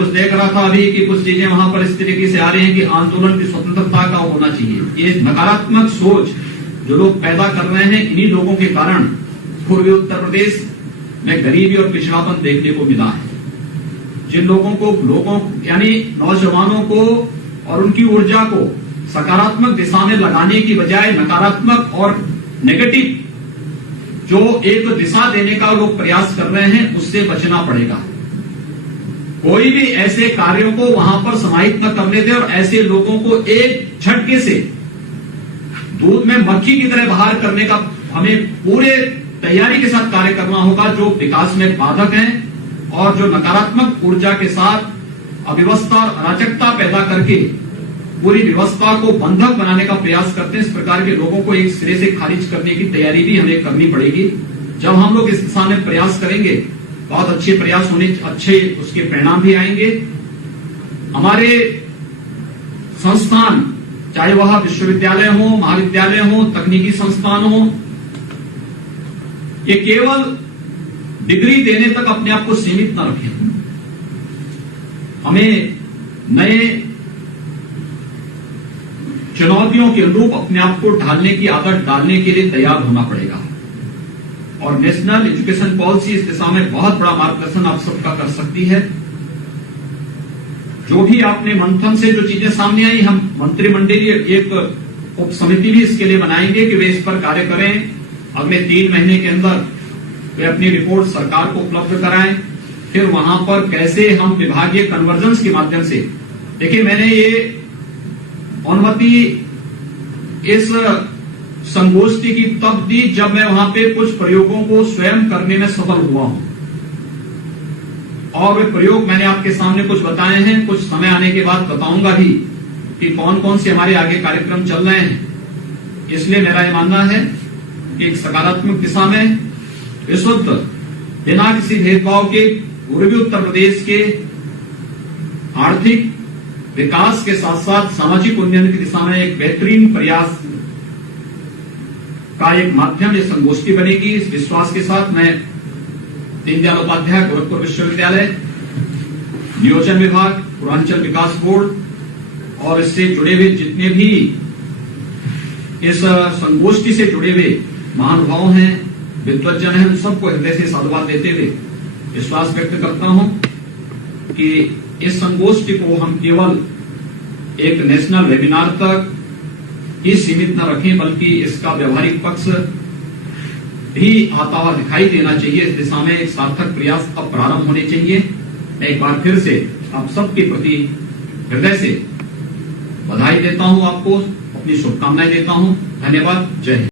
कुछ देख रहा था अभी कि कुछ चीजें वहां पर इस तरीके से आ रही हैं कि आंदोलन की स्वतंत्रता का होना चाहिए। ये नकारात्मक सोच जो लोग पैदा कर रहे हैं, इन्हीं लोगों के कारण पूर्वी उत्तर प्रदेश में गरीबी और पिछड़ापन देखने को मिला है। जिन लोगों यानी नौजवानों को और उनकी ऊर्जा को सकारात्मक दिशा में लगाने की बजाय नकारात्मक और नेगेटिव जो एक दिशा देने का लोग प्रयास कर रहे हैं, उससे बचना पड़ेगा। कोई भी ऐसे कार्यों को वहां पर समाहित न करने दे और ऐसे लोगों को एक झटके से दूध में मक्खी की तरह बाहर करने का हमें पूरे तैयारी के साथ कार्य करना होगा, जो विकास में बाधक हैं और जो नकारात्मक ऊर्जा के साथ अव्यवस्था और अराजकता पैदा करके पूरी व्यवस्था को बंधक बनाने का प्रयास करते हैं। इस प्रकार के लोगों को एक सिरे से खारिज करने की तैयारी भी हमें करनी पड़ेगी। जब हम लोग इस दिशा में प्रयास करेंगे, बहुत अच्छे प्रयास होने, अच्छे उसके परिणाम भी आएंगे। हमारे संस्थान, चाहे वह विश्वविद्यालय हो, महाविद्यालय हो, तकनीकी संस्थान हो, ये केवल डिग्री देने तक अपने आप को सीमित न रखें। हमें नए चुनौतियों के अनुरूप अपने आप को ढालने की आदत डालने के लिए तैयार होना पड़ेगा। और नेशनल एजुकेशन पॉलिसी इस दिशा में बहुत बड़ा मार्गदर्शन आप सबका कर सकती है। जो भी आपने मंथन से जो चीजें सामने आई, हम मंत्रिमंडलीय एक उप समिति भी इसके लिए बनाएंगे कि वे इस पर कार्य करें। अगले 3 महीने के अंदर वे अपनी रिपोर्ट सरकार को उपलब्ध कराएं। फिर वहां पर कैसे हम विभागीय कन्वर्जेंस के माध्यम से, देखिए मैंने ये अनुमति इस संगोष्ठी की तब दी जब मैं वहां पे कुछ प्रयोगों को स्वयं करने में सफल हुआ हूं, और वे प्रयोग मैंने आपके सामने कुछ बताए हैं। कुछ समय आने के बाद बताऊंगा भी कि कौन कौन से हमारे आगे कार्यक्रम चल रहे हैं। इसलिए मेरा यह मानना है कि एक सकारात्मक दिशा में इस वक्त बिना किसी भेदभाव के पूर्वी उत्तर प्रदेश के आर्थिक विकास के साथ साथ सामाजिक उन्नयन की दिशा में एक बेहतरीन प्रयास का एक माध्यम ये संगोष्ठी बनेगी। इस विश्वास के साथ मैं दीनदयाल उपाध्याय गोरखपुर विश्वविद्यालय, नियोजन विभाग, पूर्वांचल विकास बोर्ड और इससे जुड़े हुए जितने भी इस संगोष्ठी से जुड़े हुए महानुभाव हैं, विद्वज्जन हैं, उन सबको हृदय से साधुवाद देते हुए विश्वास व्यक्त करता हूं कि इस संगोष्ठी को हम केवल एक नेशनल वेबिनार तक ही सीमित न रखें, बल्कि इसका व्यवहारिक पक्ष भी आता हुआ दिखाई देना चाहिए। इस दिशा में एक सार्थक प्रयास अब प्रारंभ होने चाहिए। मैं एक बार फिर से आप सबके प्रति हृदय से बधाई देता हूं, आपको अपनी शुभकामनाएं देता हूं। धन्यवाद। जय हिंद।